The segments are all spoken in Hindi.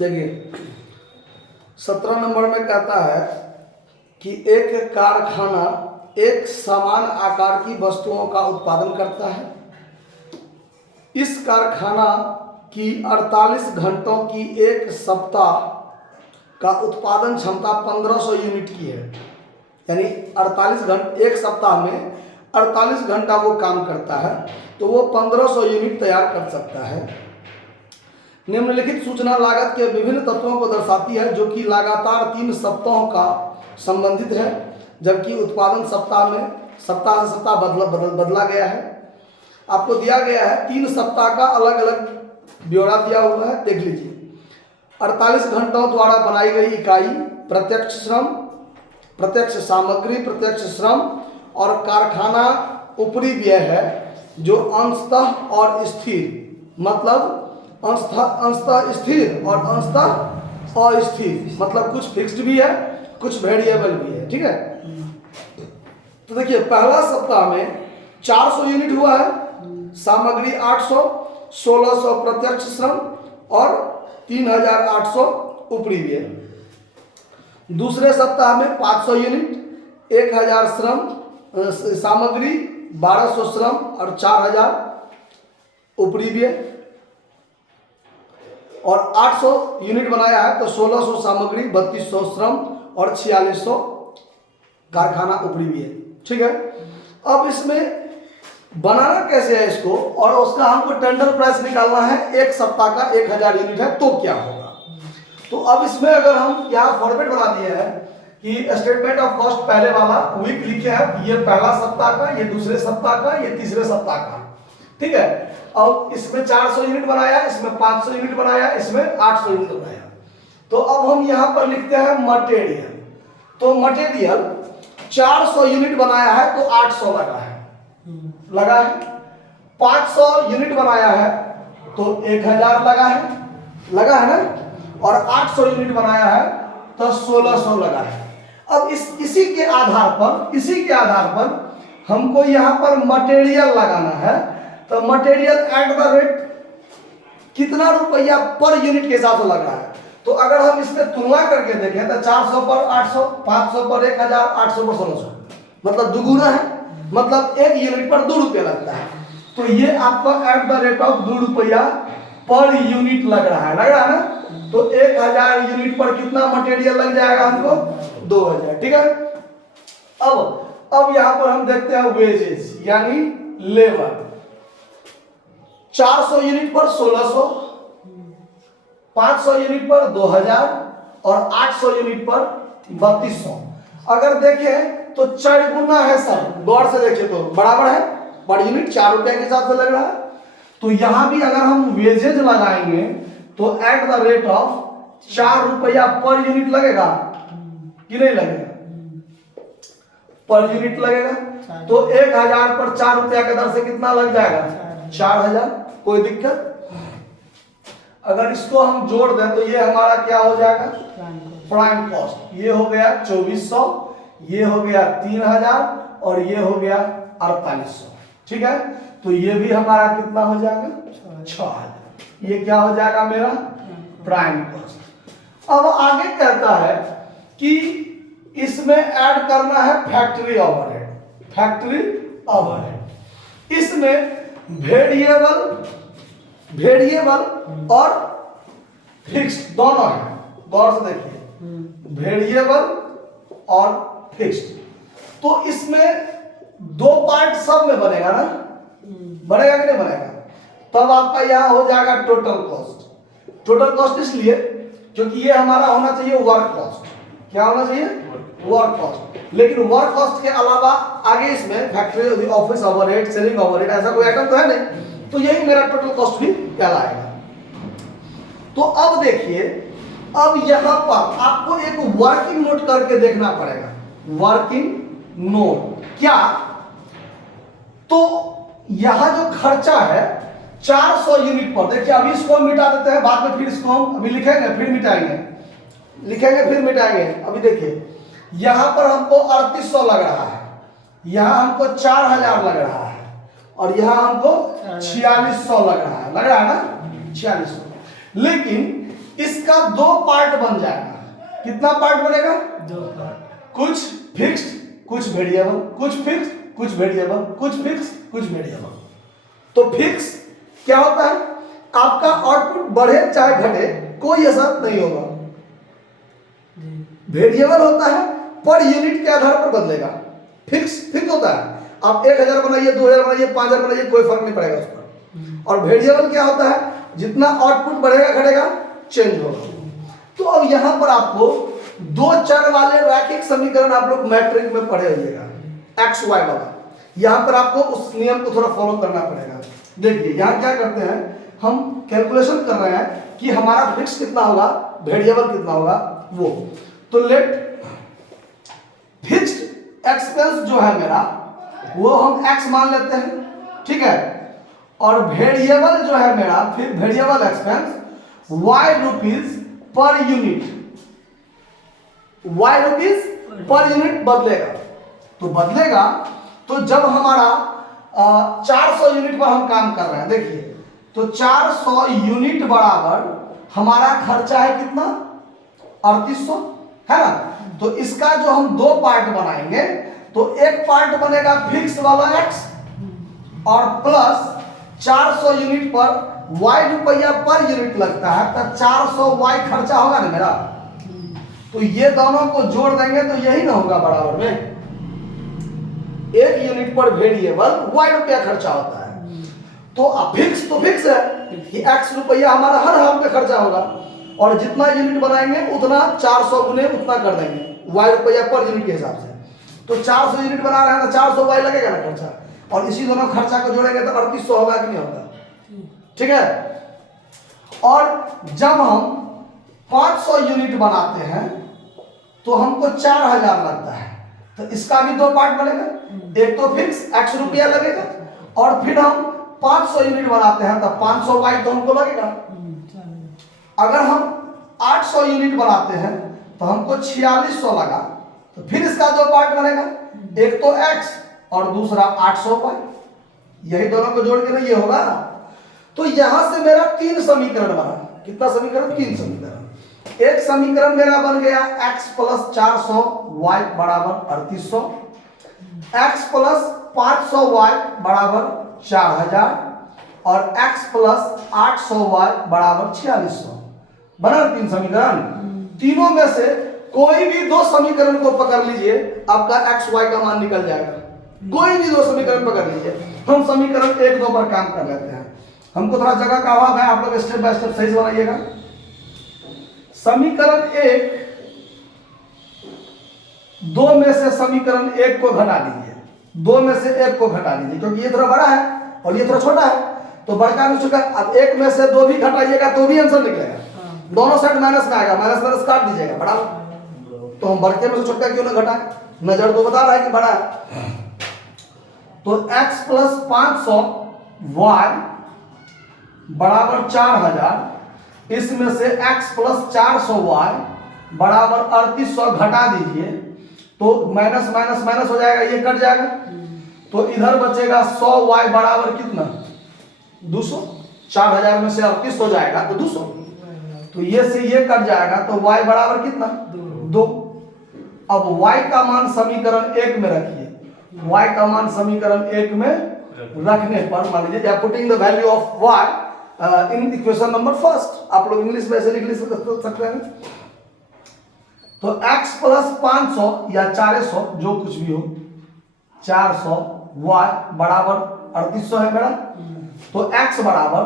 देखिए 17 नंबर में कहता है कि एक कारखाना एक समान आकार की वस्तुओं का उत्पादन करता है। इस कारखाना की 48 घंटों की एक सप्ताह का उत्पादन क्षमता 1500 यूनिट की है। यानी 48 घंटे, एक सप्ताह में 48 घंटा वो काम करता है तो वो 1500 यूनिट तैयार कर सकता है। निम्नलिखित सूचना लागत के विभिन्न तत्वों को दर्शाती है जो कि लगातार 3 सप्ताहों का संबंधित है, जबकि उत्पादन सप्ताह से सप्ताह बदला गया है। आपको दिया गया है 3 सप्ताह का अलग अलग ब्यौरा दिया हुआ है, देख लीजिए। 48 घंटों द्वारा बनाई गई इकाई प्रत्यक्ष श्रम, प्रत्यक्ष सामग्री, प्रत्यक्ष श्रम और कारखाना ऊपरी व्यय है जो अंशतः और स्थिर, मतलब अंशतः स्थिर और अंशतः अस्थिर, मतलब कुछ फिक्स्ड भी है कुछ वेरिएबल भी है। ठीक है, तो देखिए पहला सप्ताह में 400 यूनिट हुआ है, सामग्री 800, 1600 प्रत्यक्ष श्रम और 3800 ऊपरी व्यय। दूसरे सप्ताह में 500 यूनिट, 1000 श्रम सामग्री, 1200 श्रम और 4000 ऊपरी व्यय। और 800 यूनिट बनाया है तो 1600 सामग्री, 3200 श्रम और 4600 कारखाना ऊपरी व्यय। ठीक है, अब इसमें बनाना कैसे है इसको, और उसका हमको टेंडर प्राइस निकालना है। एक सप्ताह का 1000 यूनिट है तो क्या होगा। तो अब इसमें अगर हम यहाँ फॉर्मेट बना दिए हैं कि स्टेटमेंट ऑफ कॉस्ट पहले वाला वीक लिखे हैं, ये पहला सप्ताह का, ये दूसरे सप्ताह का, ये तीसरे सप्ताह का। ठीक है, अब इसमें 400 यूनिट बनाया, इसमें 500 यूनिट बनाया, इसमें 800 यूनिट बनाया। तो अब हम यहाँ पर लिखते हैं मटेरियल। तो मटेरियल 400 यूनिट बनाया है तो 800 लगा है, 500 यूनिट बनाया है तो 1000 लगा है ना, और 800 यूनिट बनाया है तो 1600 लगा है। अब इसी के आधार पर हमको यहाँ पर मटेरियल लगाना है। तो मटेरियल एट द रेट कितना रुपया पर यूनिट के हिसाब से लग रहा है। तो अगर हम इसमें तुलना करके देखें तो 400 पर 800, 500 पर 1000, 800 पर 1600, मतलब दुगुना है, मतलब एक यूनिट पर 2 रुपया लगता है। तो ये आपका एट द रेट ऑफ 2 रुपया पर यूनिट लग रहा है ना। तो 1000 यूनिट पर कितना मटेरियल लग जाएगा हमको, 2000। ठीक है, अब यहां पर हम देखते हैं वेजेस यानी लेबर। 400 यूनिट पर 1600, 500 यूनिट पर 2000 और 800 यूनिट पर 3200। अगर देखें तो 4 गुना है सर, गौर से देखिए तो बराबर है, पर यूनिट 4 रुपए के हिसाब से लग रहा है। तो यहां भी अगर हम वेजेज लगाएंगे तो एट द रेट ऑफ 4 रुपया पर यूनिट लगेगा कि नहीं लगेगा, पर यूनिट लगेगा। तो 1000 पर 4 रुपया के दर से कितना लग जाएगा, 4000। कोई दिक्कत। अगर इसको हम जोड़ दें तो ये हमारा क्या हो जाएगा, प्राइम कॉस्ट। ये हो गया 2400, ये हो गया 3000 और ये हो गया 4800। ठीक है, तो ये भी हमारा कितना हो जाएगा, 6000। ये क्या हो जाएगा मेरा प्राइम कॉस्ट। अब आगे कहता है कि इसमें ऐड करना है फैक्ट्री ओवरहेड। फैक्ट्री ओवरहेड इसमें वेरिएबल और फिक्स्ड दोनों है। गौर से देखिए, वेरिएबल और फिक्स्ड। तो इसमें 2 पार्ट सब में बनेगा ना, बनेगा कि नहीं बनेगा। तब आपका यहां हो जाएगा टोटल कॉस्ट। टोटल कॉस्ट इसलिए क्योंकि ये हमारा होना चाहिए वर्क कॉस्ट। क्या होना चाहिए, वर्क कॉस्ट। लेकिन वर्क कॉस्ट के अलावा आगे इसमें factory office overhead, selling overhead, ऐसा कोई आइटम तो है नहीं, तो यही मेरा टोटल कॉस्ट भी कहलाएगा। तो अब देखिए, अब यहां पर आपको एक वर्किंग नोट करके देखना पड़ेगा। वर्किंग नोट क्या, तो यहां जो खर्चा है 400 यूनिट पर, देखिए अभी इसको हम मिटा देते हैं, बाद में फिर इसको हम अभी लिखेंगे फिर मिटाएंगे, फिर मिटाएंगे। अभी देखिए यहां पर हमको 3800 लग रहा है, यहां हमको 4000 लग रहा है और यहां हमको 4600 लग रहा है ना 4600। लेकिन इसका दो पार्ट बन जाएगा। कितना पार्ट बनेगा? दो पार्ट। कुछ फिक्स्ड कुछ वेरिएबल, कुछ फिक्स्ड कुछ वेरिएबल, कुछ फिक्स कुछ वेरिएबल। तो फिक्स क्या होता है? आपका आउटपुट बढ़े चाहे घटे कोई असर नहीं होगा। वेरिएबल होता है पर यूनिट के आधार पर बदलेगा। फिक्स होता है, आप 1000 बनाइए, 2000 बनाइए, 5000 बनाइए, कोई फर्क नहीं पड़ेगा उस पर। और वेरिएबल क्या होता है? जितना आउटपुट बढ़ेगा घटेगा चेंज होगा। तो अब यहां पर आपको दो चर वाले रैखिक समीकरण आप लोग मैट्रिक में पढ़े होइएगा, एक्स वाई वाला। यहां पर आपको उस नियम को थोड़ा फॉलो करना पड़ेगा। देखिए यहां क्या करते हैं, हम कैलकुलेशन कर रहे हैं कि हमारा फिक्स कितना होगा, वेरिएबल कितना होगा वो। तो लेट फिक्स्ड एक्सपेंस जो है मेरा वो हम एक्स मान लेते हैं, ठीक है। और वेरिएबल जो है मेरा, फिर variable expense Y rupees per unit, Y rupees per unit बदलेगा। तो बदलेगा तो जब हमारा 400 यूनिट पर हम काम कर रहे हैं, देखिए तो 400 यूनिट बराबर हमारा खर्चा है कितना? 3800 है ना। तो इसका जो हम दो पार्ट बनाएंगे, तो एक पार्ट बनेगा फिक्स वाला एक्स और प्लस 400 यूनिट पर वाई रुपया पर यूनिट लगता है, तो 400 वाई खर्चा होगा ना मेरा। तो ये दोनों को जोड़ देंगे तो यही ना होगा बराबर में, एक यूनिट पर वेरिएबल वाई रुपया खर्चा होता है। तो फिक्स है कि एक्स रुपया हमारा हर हाल में खर्चा होगा, और जितना यूनिट बनाएंगे उतना 400 गुने उतना कर देंगे वाई रुपया पर यूनिट के हिसाब से। तो 400 यूनिट बना रहे हैं तो 400 वाई लगेगा ना खर्चा, और इसी दोनों खर्चा को जोड़ेंगे तो 3800 होगा कि नहीं होगा, ठीक है। और जब हम 500 यूनिट बनाते हैं तो हमको 4000 लगता है, तो इसका भी दो पार्ट बनेगा, एक तो फिक्स एक्स रुपया लगेगा, और फिर हम 500 यूनिट बनाते हैं तो 500 वाई तो हमको लगेगा। अगर हम 800 यूनिट बनाते हैं तो हमको 4600 लगा, तो फिर इसका दो पार्ट बनेगा, एक तो एक्स और दूसरा 800 वाई। यही दोनों को जोड़ के ना ये होगा। तो यहां से मेरा 3 समीकरण बना। कितना समीकरण? 3 समीकरण। एक समीकरण मेरा बन गया x प्लस 400 y बराबर 3800, x प्लस 500 y बराबर 4000, और x प्लस 800 y बराबर 4600। बना 3 समीकरण। तीनों में से कोई भी दो समीकरण को पकड़ लीजिए, आपका x y का मान निकल जाएगा। कोई भी दो समीकरण पकड़ लीजिए, हम समीकरण 1 2 पर काम कर लेते हैं। हमको थोड़ा जगह का अभाव है, आप लोग स्टेप बाय स्टेप सही से बनाइएगा। समीकरण 1, 2 में से समीकरण 1 को घटा दीजिए, 2 में से 1 को घटा दीजिए, क्योंकि ये थोड़ा बड़ा है और ये थोड़ा छोटा है, तो बड़का में छोटा। अब 1 में से 2 भी घटाइएगा तो भी आंसर निकलेगा। दोनों साइड माइनस में आएगा, माइनस माइनस काट दीजिएगा, बड़ा। तो हम बड़के में से छोटा क्यों ना घटाएं, नजर तो बता रहा है कि बड़ा है। तो x प्लस 500 y बराबर 4000, इसमें से x प्लस 400 y बराबर 3800 घटा दीजिए, तो माइनस माइनस माइनस हो जाएगा, ये कट जाएगा। तो इधर बचेगा 100 y बराबर कितना? 200। 4000 में से 3800 जाएगा तो 200, तो ये से ये कट जाएगा, तो y बराबर कितना? 2। अब y का मान समीकरण 1 में रखिए। y का मान समीकरण 1 में रखने पर मान लीजिए putting the value of y in equation number first, आप लोग इंग्लिश में ऐसे लिख सकते हैं। तो x प्लस 500 या 400 जो कुछ भी हो, 400 y बराबर 3800 है मेरा। तो x बराबर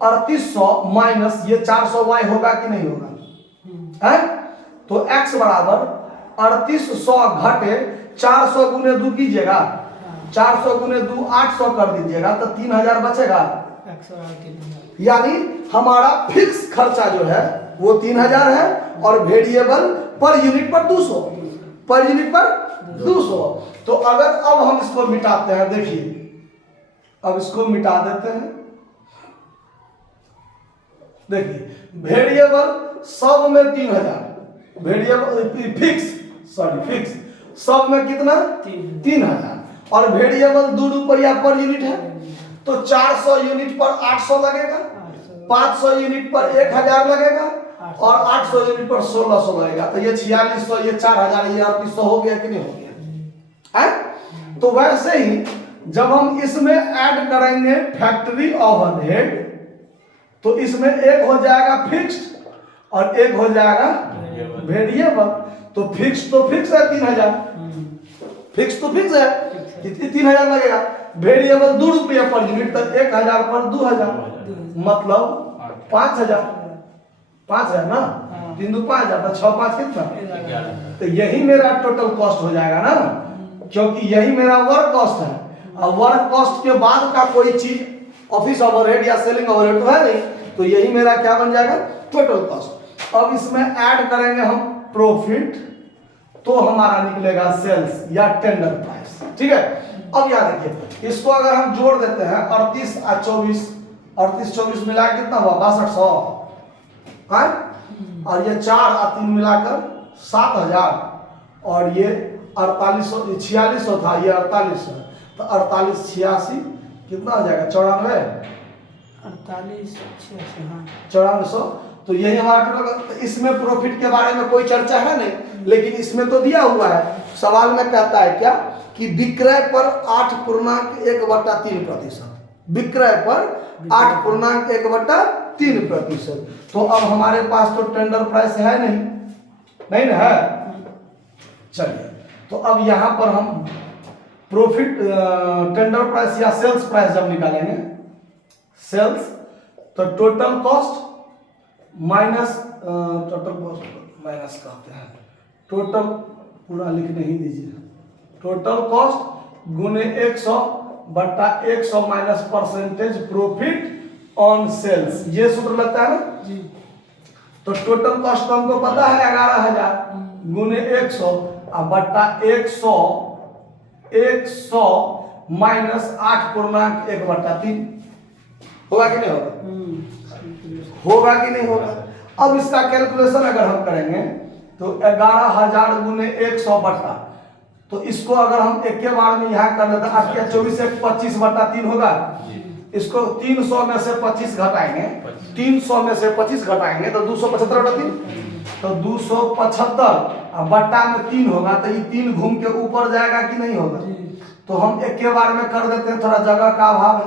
3800 माइनस ये 400 y होगा कि नहीं होगा, है? तो x बराबर 3800 घटे 400 गुने 2 कीजिएगा, 400 गुने 2 800 कर दीजिएगा, तो 3000 बचेगा। यानी हमारा फिक्स खर्चा जो है वो 3000 है, और वेरिएबल पर यूनिट पर 200, पर यूनिट पर 200। तो अगर अब हम इसको मिटाते हैं, देखिए अब इसको मिटा देते हैं। देखिए वेरिएबल सब में 3000, वेरिएबल फिक्स सब में कितना? 3000, और वेरिएबल 2 रुपया पर यूनिट है, तो 400 यूनिट पर 800 लगेगा, 500 यूनिट पर 1000 लगेगा और 800 यूनिट पर 1600 लगेगा। तो ये 4600, ये 4000, ये 3800 हो गया कि नहीं हो गया है? तो वैसे ही जब हम इसमें ऐड करेंगे फैक्ट्री ओवरहेड तो इसमें एक हो जाएगा फिक्स्ड और एक हो जाएगा वेरिएबल। तो फिक्स तो फिक्स है 3000, फिक्स तो फिक्स है कितनी 3000 लगेगा। वेरिएबल 2 रुपया पर यूनिट, तो 1000 पर 2000 मतलब 5000 ना, 3 2 5000, तो 6 5 कितना, तो यही मेरा टोटल कॉस्ट हो जाएगा ना, क्योंकि यही मेरा वर्क कॉस्ट है। और वर्क कॉस्ट के बाद का कोई चीज ऑफिस ओवरहेड या सेलिंग ओवरहेड तो है नहीं, तो यही मेरा क्या बन जाएगा टोटल कॉस्ट। अब इसमें ऐड करेंगे हम प्रॉफिट, तो हमारा निकलेगा सेल्स या टेंडर प्राइस। ठीक है, अब याद रखिए इसको अगर हम जोड़ देते हैं 38 और 24, 38 24 मिला के कितना हुआ 6200 है, और ये 4 और 3 मिलाकर 7000, और ये 4800 4600 था, ये 4800, तो 48 86 कितना हो जाएगा 94, 48 86 हाँ 9400। तो यही हमारा टोटल। तो इसमें प्रॉफिट के बारे में कोई चर्चा है नहीं, लेकिन इसमें तो दिया हुआ है सवाल में, कहता है क्या कि विक्रय पर 8.1/3%, विक्रय पर 8.1/3%। तो अब हमारे पास तो टेंडर प्राइस है नहीं ना है। चलिए, तो अब यहाँ पर हम प्रॉफिट टेंडर प्राइस या सेल्स प्राइस जब निकालेंगे, सेल्स तो total cost minus total cost minus कहते हैं, टोटल पूरा लिख नहीं दीजिए, टोटल कॉस्ट गुने 100/100 minus percentage profit on sales, ये सूत्र लगता है ना जी। तो टोटल कॉस्ट तो हमको पता है 11000 गुने 100 बट्टा 100 माइनस 8.1/3 होगा कि नहीं होगा? होगा कि नहीं होगा? अब इसका कैलकुलेशन अगर हम करेंगे तो 11000 गुने 100 बट्टा, तो इसको अगर हम एक के बार में यहाँ कर लेते हैं 8 के 24 से 25/3 होगा। इसको 300 में से 25 घटाएंगे, 300 में से 25 घटाएंगे तो 275/3, तो 275 बट्टा में 3 होगा, तो ये 3 घूम के ऊपर जाएगा कि नहीं होगा? तो हम एक के बार में कर देते हैं, थोड़ा जगह का अभाव है,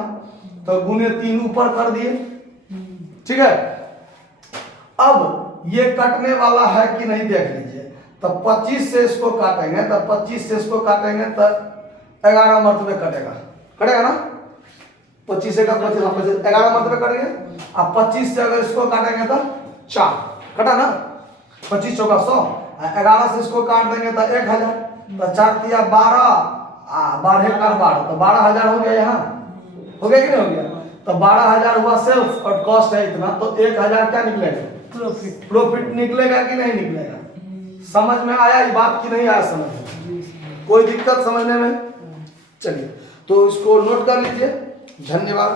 तो गुने 3 ऊपर कर दिए। ठीक है, अब ये कटने वाला है कि नहीं देख लीजिए। तो 25 से इसको काटेंगे, तो 25 से इसको काटेंगे तो 11 मरतबे कटेगा ना, 25 से 11 मरतबे कटेंगे। अब 25 से अगर इसको काटेंगे तो 4 कटा ना, 25 चौका 100, 11 से इसको काट देंगे तो 1000, तो 4 तिया 12, 12 का 12, तो 12000 हो गया। यहाँ हो गया कि नहीं हो गया? तो 12000 हुआ सेल्स और कॉस्ट है इतना, तो 1000 क्या निकलेगा प्रॉफिट निकलेगा कि नहीं निकलेगा? समझ में आया ये बात कि नहीं आया? समझ में कोई दिक्कत समझने में? चलिए, तो इसको नोट कर लीजिए। धन्यवाद।